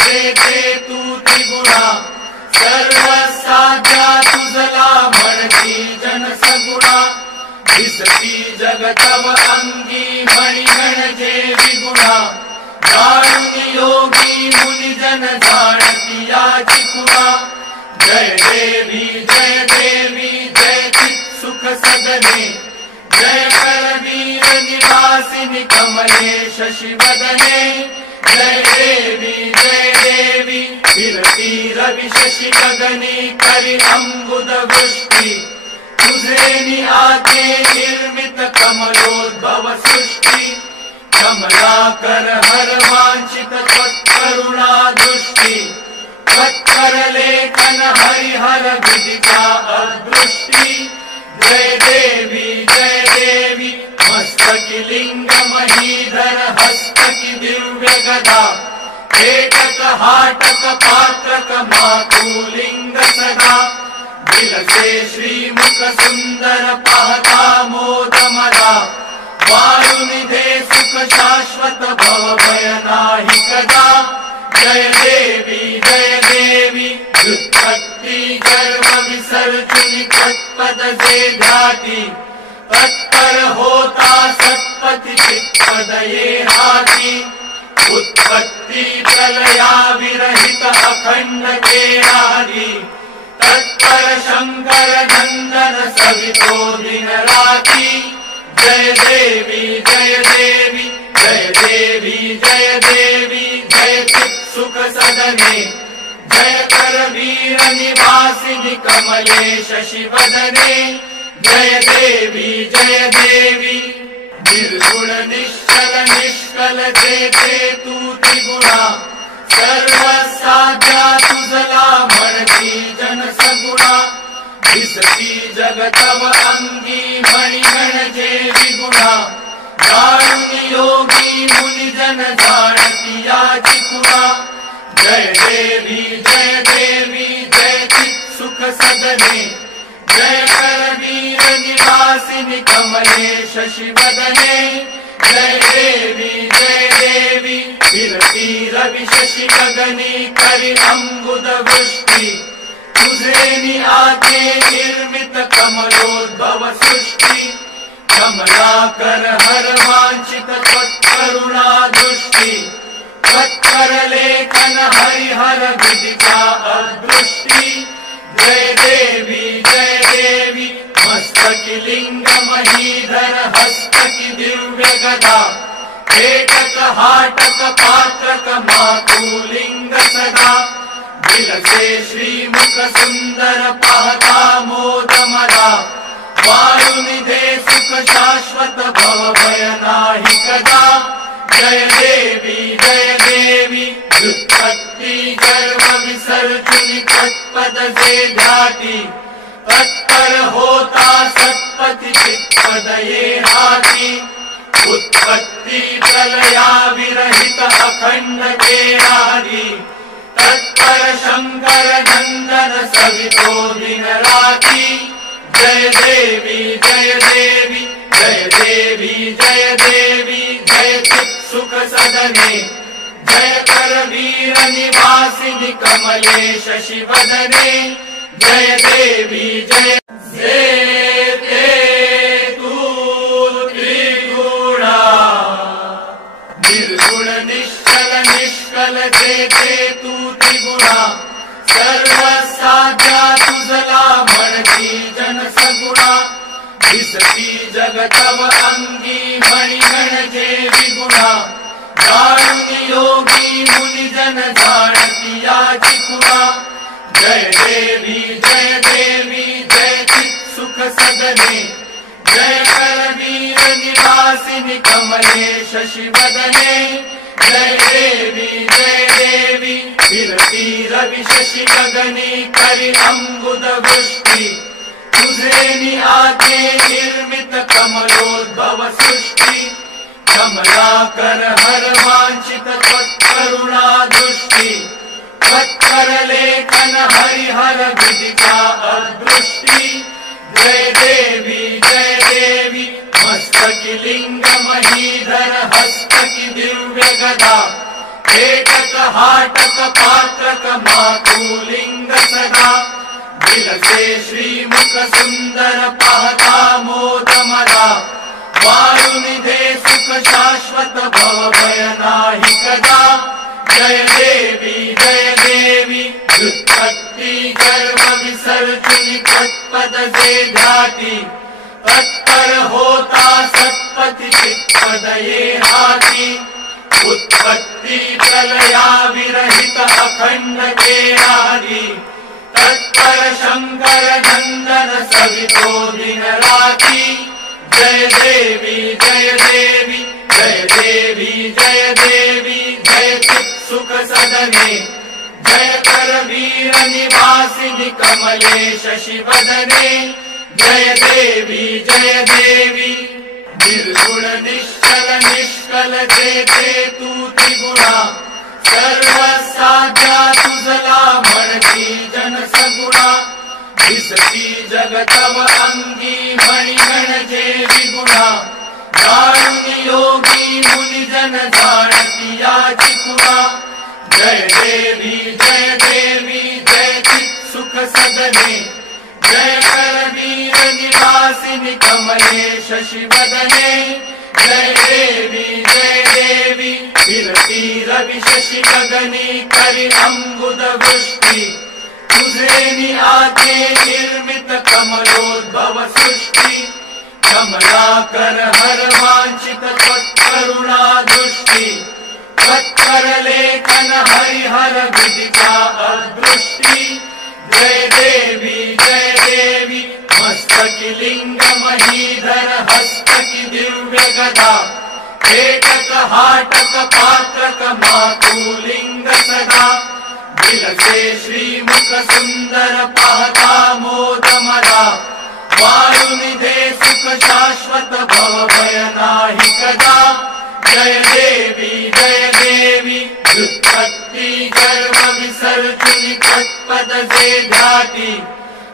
जेथे तू त्रिगुणा सर्व साध्या तुझला म्हणती जन सगुणा दिसती जगतव अंगी मणी म्हणजे विगुणा जाणून योगी मुनिजन जाणती याची खुणा जय देवी जय चित सुख सदने जय करवीर निवासिनी कमले शशिवदने जय देवी फिरती रवि शशि गगनी करी अंबुद वृष्टि तुझे निआते निर्मित कमलोद्भव सृष्टि कमलाकर हर वांछित त्वत्करुणा दृष्टि त्वत्कर लेखन हरिहर विदिता अदृष्टि जय देवी मस्तकी लिंग महीधर हस्तकी दिव्य गदा एकक हाटक पात्रक मातुलिंग सदा दिलसे श्रीमुख सुंदर पाहता मोद मदा वायुनिधे सुख शाश्वत भव भय नाही कदा जय देवी व्युत्पत्ति गर्भ विसर्जनी तत्पद जे ध्याती तत्पर होता सत्पति चित्पद ये हाती उत्पत्ति प्रलया विरहित अखंड केरारी तत्पर शंकर नंदन सवितो दिन राती जय देवी जय चित सुख सदने जय करवीर निवासिनी कमले शशिवदने जय देवी निर्गुण निश्चल निष्कल जेथे तू त्रिगुणा सर्व साध्या तुझला म्हणती जन सगुणा दिसती जगतव अंगी मणी म्हणजे विगुणा जाणून योगी मुनिजन जाणती याची खुणा जय देवी जय चित सुख सदने जय करवीर निवासिनी कमले शशिवदने जय देवी फिरती रवि शशि गगनी करी अंबुद वृष्टि तुझे निआते निर्मित कमलोद्भव सृष्टि कमलाकर हर वांछित त्वत्करुणा दृष्टि त्वत्कर लेखन हरिहर विदिता अदृष्टि जय देवी मस्तकी लिंग महीधर हस्तकी दिव्य गदा एकक हाटक पात्रक मातुलिंग सदा दिलसे श्रीमुख सुंदर पाहता मोद मदा वायुनिधे सुख शाश्वत भव भय नाही कदा जय देवी व्युत्पत्ति गर्भ विसर्जनी तत्पद जे ध्याती तत्पर होता सत्पति चित्पद ये हाती उत्पत्ति प्रलया विरहित अखंड केरारी तत्पर शंकर नंदन सवितो दिन राती जय देवी जय चित सुख सदने जय करवीर निवासिनी कमले शशिवदने जय देवी जय जेते तू त्रिगुणा निर्गुण निश्चल निष्कल जेथे तू त्रिगुणा सर्व साध्या तुझला म्हणती जन सगुणा दिसती जगतव अंगी मणी म्हणजे विगुणा जाणून योगी मुनिजन जाणती याची खुणा जय देवी जय चित सुख सदने जय करवीर निवासिनी कमले शशिवदने जय देवी फिरती रवि शशि गगनी करी अंबुद वृष्टि तुझे निआते निर्मित कमलोद्भव सृष्टि कमलाकर हर वांछित त्वत्करुणा दृष्टि त्वत्कर लेखन हरिहर विदिता अदृष्टि जय देवी मस्तकी लिंग महीधर हस्तकी दिव्य गदा एकक हाटक पात्रक मातुलिंग सदा विलसे श्रीमुख सुंदर पाहता मोद मदा वारुनिधे सुख शाश्वत भव भय नाही कदा जय देवी व्युत्पत्ति गर्भ विसर्जनी तत्पद से ध्याति तत्पर होता सत्पति चित्पद ये हाथी उत्पत्ति प्रलया विरहित अखंड के आदि तत्पर शंकर नंदन सवितो दिन राति जय देवी जय देवी जय देवी जय देवी जय चित् सुख सदने जय कर वीर निवासिनि कमले शशि वदने जय देवी निर्गुण निश्चल निष्कल जेते तू त्रिगुणा सर्व साध्या तुझला म्हणती जन सगुणा दिसती जगतव अंगी मणिगण जे विगुणा जाणून योगी मुनि जन जाणती याची खुणा जय देवी जय चित् सुख सदने जय कर वीर निवासिनि कमले शशि वदने जय देवी विरती रवि शशि गगनी करि अंबुद वृष्टि तुझे आते निर्मित कमलोद्भव सृष्टि कमलाकर हर वांछित त्वत्करुणा दृष्टि त्वत्कर लेखन हरिहर विदिता अदृष्टि जय देवी मस्तकि लिंग महीधर हस्तकि दिव्य गदा एकक हाटक पात्रक मातुलिंग सदा विलसे श्रीमुख सुंदर पाहता मोद मदा वारुनिधे सुख शाश्वत भव भय नाही कदा जय देवी व्युत्पत्ति गर्भ विसर्जनी तत्पद से ध्याति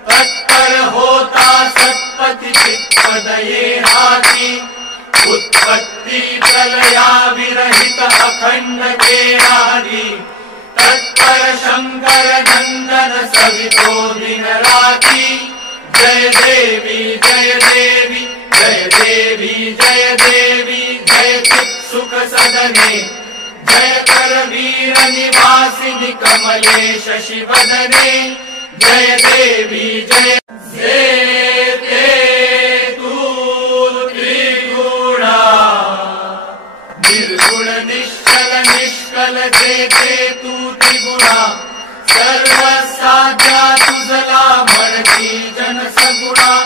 तत्पर होता सत्पति चित्पद ये हाथी उत्पत्ति प्रलया विरहित अखंड के आदि तत्पर शंकर नंदन सवितो दिन राति जय देवी जय देवी जय चित् सुख सदने जय कर वीर निवासिनि कमले शशि वदने जय देवी जेते तू त्रिगुणा निर्गुण निश्चल निष्कल जेते तू त्रिगुणा सर्व साध्या तुझला म्हणती जन सगुणा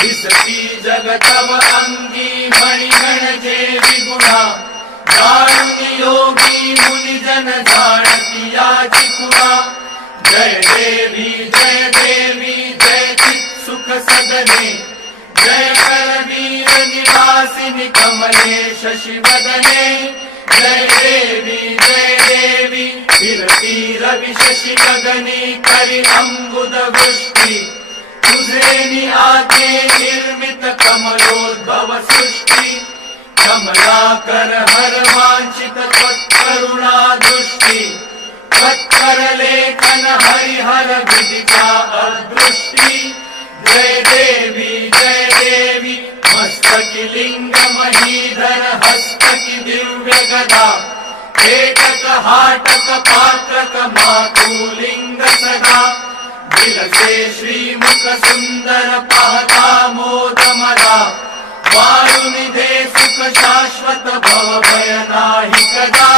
दिसती जगतव अंगी मणिगण जे विगुणा जाणून योगी मुनि जन जाणती याची खुणा जय देवी जय चित् सुख सदने जय कर वीर निवासिनि कमले शशि वदने जय देवी विरती रवि शशि गगनी करि अंबुद वृष्टि तुझे आते निर्मित कमलोद्भव सृष्टि कमलाकर हर वांछित त्वत्करुणा दृष्टि त्वत्कर लेखन हरिहर विदिता अदृष्टि जय देवी मस्तकि लिंग महीधर हस्तकि दिव्य गदा एकक हाटक पात्रक मातुलिंग सदा विलसे श्रीमुख सुंदर पाहता मोद मदा वारुनिधे सुख शाश्वत भव भय नाही कदा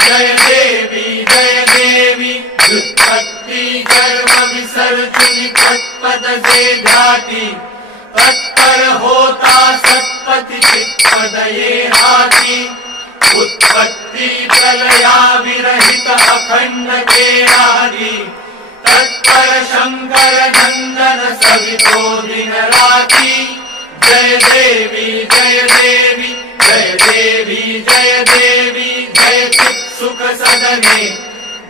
जय देवी व्युत्पत्ति गर्भ विसर्जनी तत्पद से ध्याति तत्पर होता सत्पति चित्पद ये हाथी उत्पत्ति प्रलया विरहित अखंड के आदि तत्पर शंकर नंदन सवितो दिन राति जय देवी जय चित् सुख सदने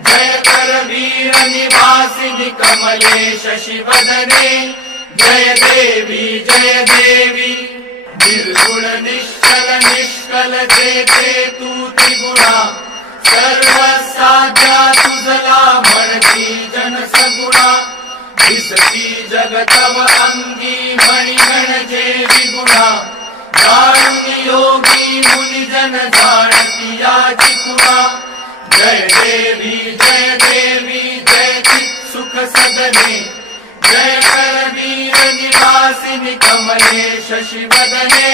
जय कर वीर निवासिनि कमले शशि वदने जय देवी निर्गुण निश्चल निष्कल जेते तू त्रिगुणा सर्व साध्या तुझला म्हणती जन सगुणा दिसती जगतव अंगी मणी गणजे विगुणा जाणून योगी मुनी जन जाणती याची खुणा जय देवी जय चित सुख सदने जय करवीर निवासिनी कमले शशि वदने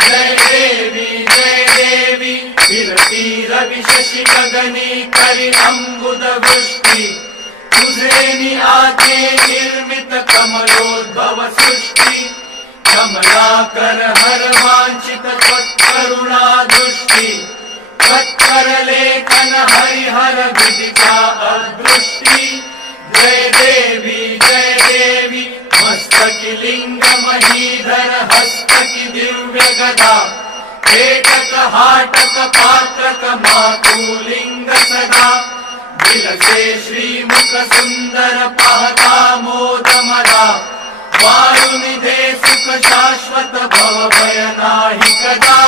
जय देवी फिरती रवि शशि गगनी करि अंबुद वृष्टि तुझे आते निर्मित कमलोद्भव सृष्टि कमलाकर हर वांछित त्वत्करुणा दृष्टि त्वत्कर लेखन हरिहर विदिता अदृष्टि जय देवी मस्तकी लिंग महीधर हस्तकी दिव्य गदा एकक हाटक पात्रक मातुलिंग सदा दिलसे श्रीमुख सुंदर पाहता मोद मदा वारुनिधे सुख शाश्वत भव भय नाही कदा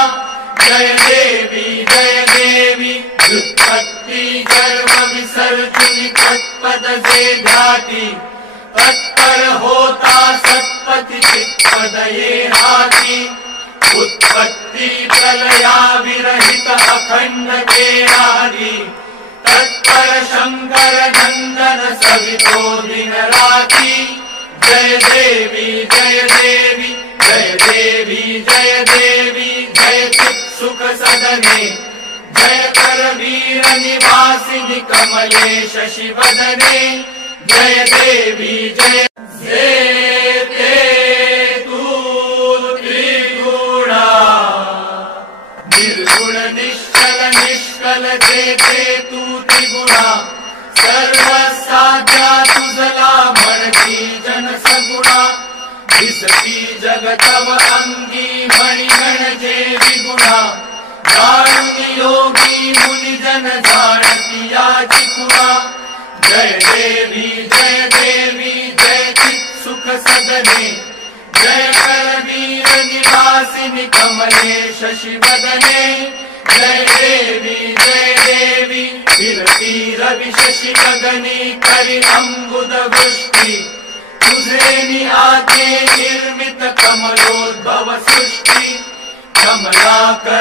जय देवी व्युत्पत्ति गर्भ विसर्जनी तत्पद से ध्याति तत्पर होता सत्पति चित्पद ये हाथी उत्पत्ति प्रलया विरहित अखंड केरादि तत्पर शंकर नंदन सवितो दिन राति जय देवी जय चित सुख सदने जय करवीर निवासिनी कमले शशि वदने जय देवी जय ते तू त्रिगुणा निर्गुण निश्चल जेते तू त्रिगुणा सर्व साध्या तुझला म्हणती जन सगुणा दिसती जगतव अंगी मणी गणजे विगुणा जाणून योगी मुनी जन जाणती याची खुणा जय देवी जय चित सुख सदने जय करवीर निवासिनी कमले शशि वदने जय देवी फिरती रवि शशि गगनी करि अंबुद वृष्टि तुझे आते निर्मित कमलोद्भव सृष्टि कमलाकर